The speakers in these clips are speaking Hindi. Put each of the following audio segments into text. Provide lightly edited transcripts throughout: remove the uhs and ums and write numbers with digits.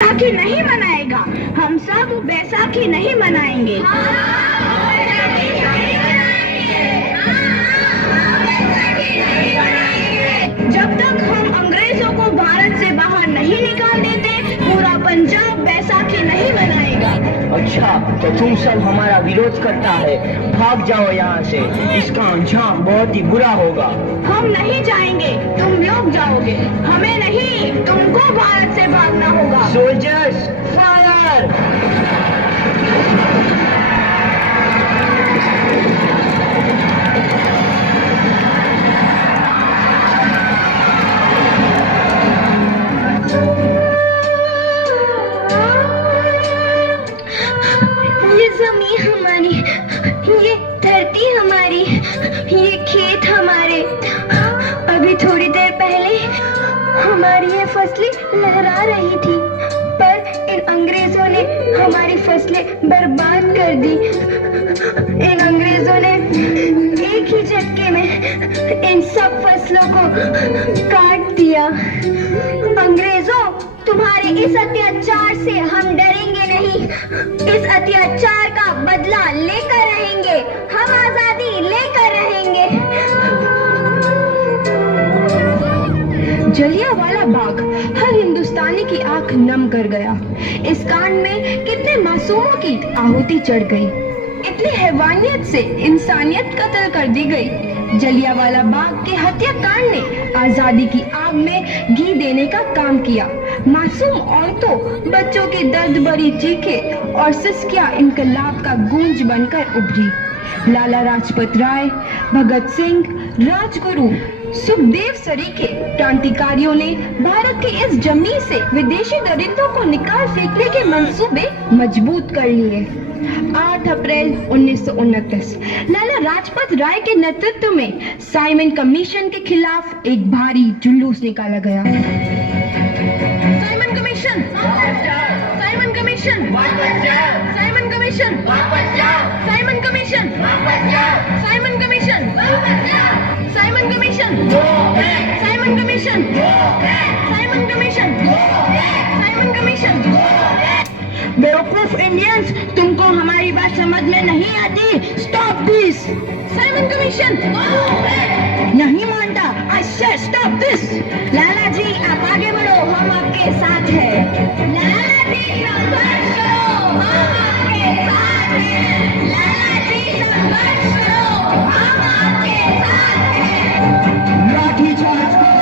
बैसाखी नहीं मनाएगा। हम सब बैसाखी नहीं मनाएंगे। जब तक हम अंग्रेजों को भारत से बाहर नहीं निकाल देते, पूरा पंजाब बैसाखी नहीं मनाएगा। अच्छा, तो तुम सब हमारा विरोध करता है, भाग जाओ यहाँ से, इसका अंजाम बहुत ही बुरा होगा। हम नहीं जाएंगे, तुम लोग जाओगे। हमें नहीं, तुमको भारत से भागना होगा। Soldiers fire! ये जमीन हमारी, ये धरती हमारी, ये खेत हमारे। अभी थोड़ी देर पहले हमारी ये फसलें लहरा रही थी, पर इन अंग्रेजों ने हमारी फसलें बर्बाद कर दी। इन अंग्रेजों ने एक ही झटके में इन सब फसलों को काट दिया। अंग्रेजों, तुम्हारे इस अत्याचार से हम डरेंगे नहीं। इस अत्याचार का बदला लेकर रहेंगे। हम आजादी लेकर रहेंगे। जलियांवाला बाग हर हिंदुस्तानी की आंख नम कर गया। इस कांड में कितने मासूमों की आहुति चढ़ गई, इतनी हैवानियत से इंसानियत कत्ल कर दी गई। जलियांवाला बाग के हत्याकांड ने आजादी की आग में घी देने का काम किया। मासूम औरतों, बच्चों की दर्द भरी चीखें और सिसकियां इनकलाब का गूंज बनकर उभरी। लाला लाजपत राय, भगत सिंह, राजगुरु, सुखदेव सरीखे क्रांतिकारियों ने भारत की इस जमीन से विदेशी दरिंदों को निकाल फेंकने के मंसूबे मजबूत कर लिए। 8 अप्रैल 1929 लाला लाजपत राय के नेतृत्व में साइमन कमीशन के खिलाफ एक भारी जुलूस निकाला गया। Simon commission, Simon commission, Simon commission, Simon commission, Simon commission, Simon commission, Simon commission, Simon commission, Simon commission. बेवकूफ इंडियंस, तुमको हमारी बात समझ में नहीं आती। Stop this. Simon commission. नहीं मानता। आई से स्टॉप दिस। लाला जी, आप आगे बढ़ो, हम आपके साथ हैं। लाला जी, संघर्ष करो, हम आपके साथ हैं। लाला जी, संघर्ष करो, हम आपके साथ हैं। लाठी चार्ज करो।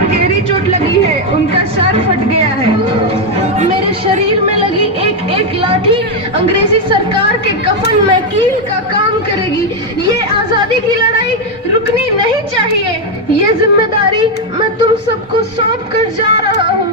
गहरी चोट लगी है, उनका सर फट गया है। मेरे शरीर में लगी एक एक लाठी अंग्रेजी सरकार के कफन में कील का काम करेगी। ये आजादी की लड़ाई रुकनी नहीं चाहिए। ये जिम्मेदारी मैं तुम सबको सौंप कर जा रहा हूँ।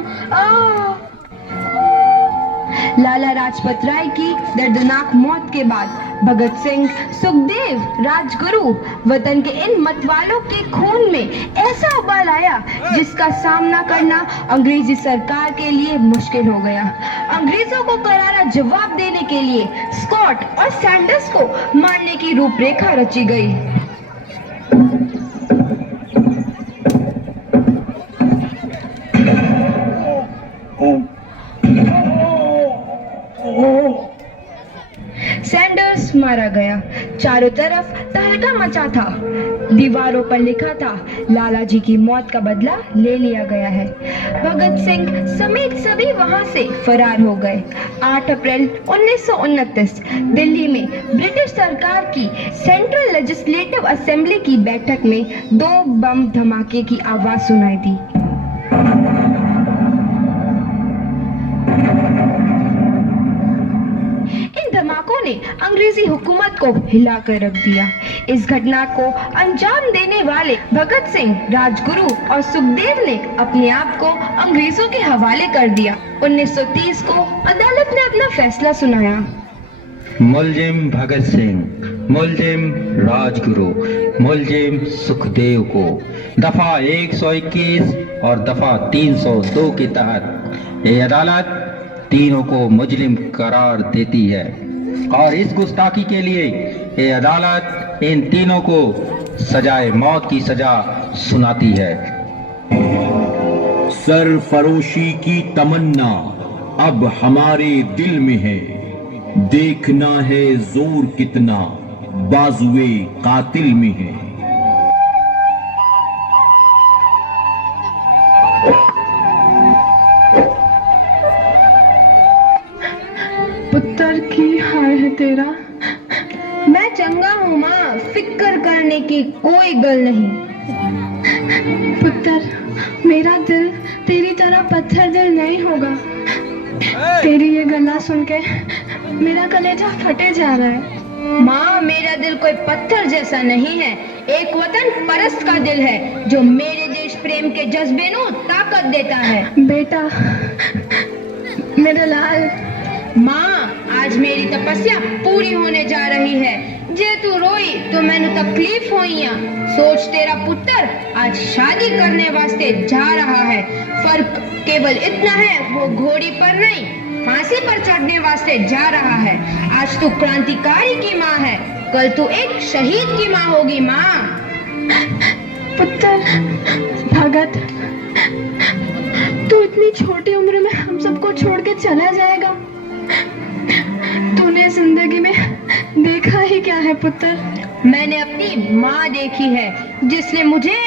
लाला लाजपत राय की दर्दनाक मौत के बाद भगत सिंह, सुखदेव, राजगुरु वतन के इन मतवालों के खून में ऐसा उबाल आया जिसका सामना करना अंग्रेजी सरकार के लिए मुश्किल हो गया। अंग्रेजों को करारा जवाब देने के लिए स्कॉट और सैंडर्स को मारने की रूपरेखा रची गई। सैंडर्स मारा गया। चारों तरफ तहलका मचा था। दीवारों पर लिखा था, लाला जी की मौत का बदला ले लिया गया है। भगत सिंह समेत सभी वहां से फरार हो गए। 8 अप्रैल 1929 दिल्ली में ब्रिटिश सरकार की सेंट्रल लेजिस्लेटिव असेंबली की बैठक में 2 बम धमाके की आवाज सुनाई दी। धमाकों ने अंग्रेजी हुकूमत को हिलाकर रख दिया। इस घटना को अंजाम देने वाले भगत सिंह, राजगुरु और सुखदेव ने अपने आप को अंग्रेजों के हवाले कर दिया। 1930 को अदालत ने अपना फैसला सुनाया। मुलजिम भगत सिंह, मुलजिम राजगुरु, मुलजिम सुखदेव को दफा 121 और दफा 302 के तहत ये अदालत तीनों को मुजरिम करार देती है। और इस गुस्ताखी के लिए ये अदालत इन तीनों को सजाए मौत की सजा सुनाती है। सरफरोशी की तमन्ना अब हमारे दिल में है, देखना है जोर कितना बाजुए कातिल में है। पुत्र की हाल है तेरा। मैं चंगा हूँ माँ, फिक्र करने की कोई गल नहीं। पुत्र, मेरा दिल तेरी तरह पत्थर दिल नहीं होगा। तेरी ये गल्ला सुन के मेरा कलेजा फटे जा रहा है। माँ, मेरा दिल कोई पत्थर जैसा नहीं है, एक वतन परस्त का दिल है जो मेरे देश प्रेम के जज्बे को ताकत देता है। बेटा, मेरे लाल। माँ, आज मेरी तपस्या पूरी होने जा रही है। जे तू रोई तो मैंने तकलीफ होइया। सोच, तेरा पुत्र आज शादी करने वास्ते जा रहा है। फर्क केवल इतना है, वो घोड़ी पर नहीं फांसी पर चढ़ने वास्ते जा रहा है। आज तू क्रांतिकारी की माँ है, कल तू एक शहीद की माँ होगी। माँ। पुत्र, भगत, तू इतनी छोटी उम्र में हम सबको छोड़ के चला जाएगा। तूने जिंदगी में देखा ही क्या है पुत्र? मैंने अपनी माँ देखी है, जिसने मुझे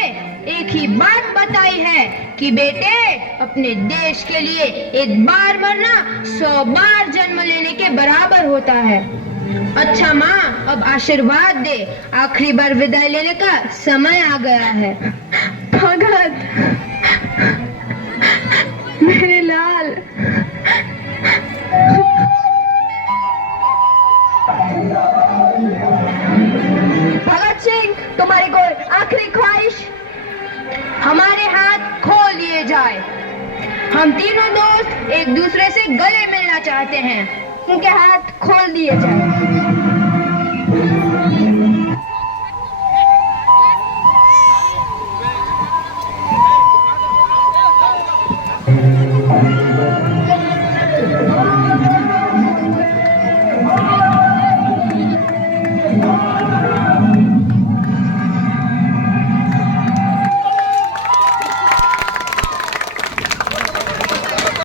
एक ही बात बताई है कि बेटे, अपने देश के लिए एक बार मरना 100 बार जन्म लेने के बराबर होता है। अच्छा माँ, अब आशीर्वाद दे, आखिरी बार विदाई लेने का समय आ गया है। भगत, मेरे लाल। भगत सिंह, तुम्हारी कोई आखिरी ख्वाहिश? हमारे हाथ खोल दिए जाए। हम तीनों दोस्त एक दूसरे से गले मिलना चाहते हैं। उनके हाथ खोल दिए जाए।